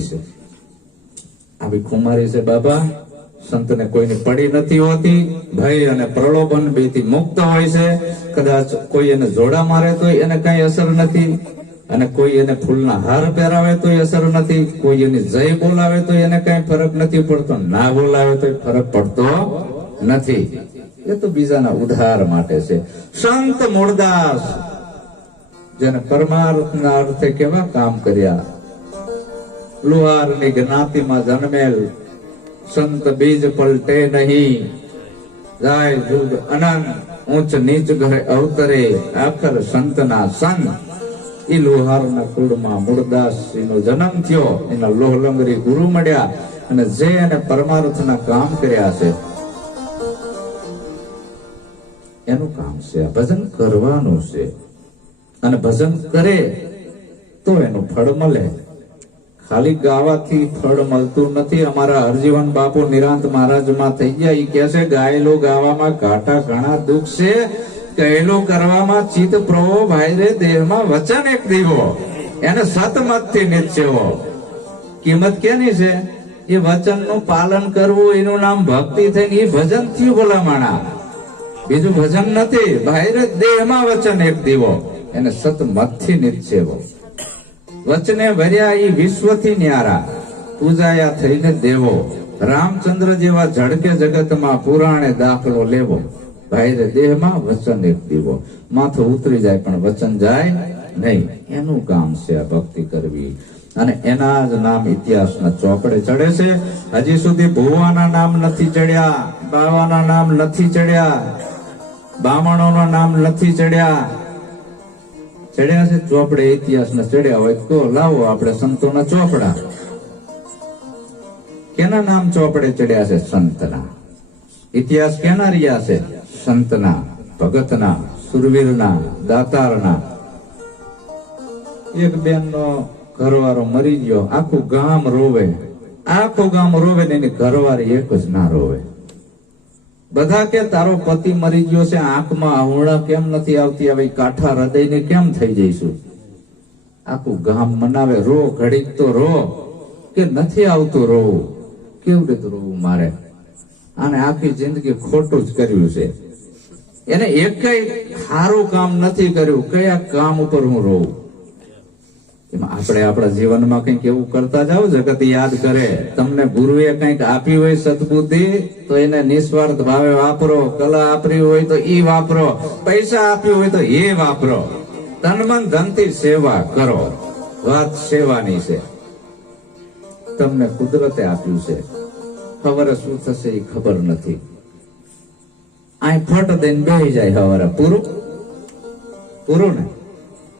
છે. આવી ખુમારી છે, બાબા. સંતને કોઈને પડી નથી હોતી. ભય અને પ્રલોભન બેથી મુક્ત હોય છે. કદાચ કોઈ એને જોડા મારે તો એને કઈ અસર નથી. અને કોઈ એને ફૂલના હાર પહેરાવે તો અસર નથી. કોઈ એની જય બોલાવે તો એને કઈ ફરક નથી પડતો. ના બોલાવે તો ફરક પડતો નથી. એ તો બીજાના ઉધાર માટે છે. સંત મૂળદાસ જેને પરમાર્થના અર્થે કેવા કામ કર્યા. લુહારની જ્ઞાતિમાં જન્મેલ. સંત બીજ પલટે નહીં. જાય જુગ અનંત, ઊંચ નીચ ઘરે અવતરે. આખર સંતના સંત ઈ લુહારના કુળમાં મૂળદાસજીનો જન્મ થયો. એના લોહલંગરી ગુરુ મળ્યા અને જે એને પરમાર્થના કામ કર્યા છે. એનું કામ છે ભજન કરવાનું છે. અને ભજન કરે તો એનું ફળ મળે. ખાલી ગાવાથી ફળ મળતું નથી. અમારા હરજીવન બાપુ નિરાંત મહારાજમાં થઈ ગયા. એ કહે છે, ગાયેલો ગાવામાં ઘાટા ઘણા દુઃખ છે. કહેલો કરવામાં ચિત્ત પ્રવો, ભાઈ રે, દેહમાં વચન એક દીવો. એને સતમતથી નીચેવો. કિંમત કેની છે? એ વચનનું પાલન કરવું, એનું નામ ભક્તિ થઈને એ ભજન થયું ભલામણા. બીજું ભજન નથી. ભાઈ રે, દેહમાં વચન એક દીવો. એને સતમતથી નિશ્ચયવો વચને ભર્યા ઈ વિશ્વથી ન્યારા. પૂજાયા થઈને દેવો. રામચંદ્ર જેવા ઝડકે જગતમાં પુરાણે દાખલો લેવો. ભાઈ દેહમાં વચન એક દીવો. માથું ઉતરી જાય પણ વચન જાય નહીં. એનું કામ છે આ ભક્તિ કરવી. અને એના જ નામ ઇતિહાસના ચોપડે ચડે છે. હજી સુધી ભુવાના નામ નથી ચડ્યા. બાવાના નામ નથી ચડ્યા. બામણોના નામ નથી ચડ્યા. ચડ્યા છે ચોપડે ઇતિહાસના ચડ્યા હોય તો લાવો આપણે સંતોના ચોપડા. કેના નામ ચોપડે ચડ્યા છે સંતના? ઇતિહાસ કેના રહ્યા છે? સંતના, ભગતના, સુરવીરના, દાતારના. એક બેનનો ઘરવાળો મરી ગયો. આખું ગામ રોવે. આખું ગામ રોવે ને એની ઘરવાળી એક જ ના રોવે. બધા કે, તારો પતિ મરી ગયો છે, આંખમાં આવડા કેમ નથી આવતી? હવે કાઠા હૃદયને કેમ થઈ જઈશું? આખું ગામ મનાવે, રો, ઘડીક તો રો. કે, નથી આવતું રોવું. કેવું રીતે રોવું મારે? આને આખી જિંદગી ખોટું જ કર્યું છે. એને એક સારું કામ નથી કર્યું. કયા કામ ઉપર હું રોવું? આપણે આપણા જીવનમાં કંઈક એવું કરતા જાઓ, જગત યાદ કરે. તમને ગુરુએ કંઈક આપી હોય સદબુદ્ધિ, તો એને નિસ્વાર્થ ભાવે વાપરો. કલા આપી હોય તો ઈ વાપરો. પૈસા આપ્યું હોય તો એ વાપરો. તનમન ધનથી સેવા કરો. વાત સેવાની છે. તમને કુદરતે આપ્યું છે. ખબર શું થશે એ ખબર નથી. આ ફટ દઈને બેહી જાય હવારે. પૂરું? પૂરું ને?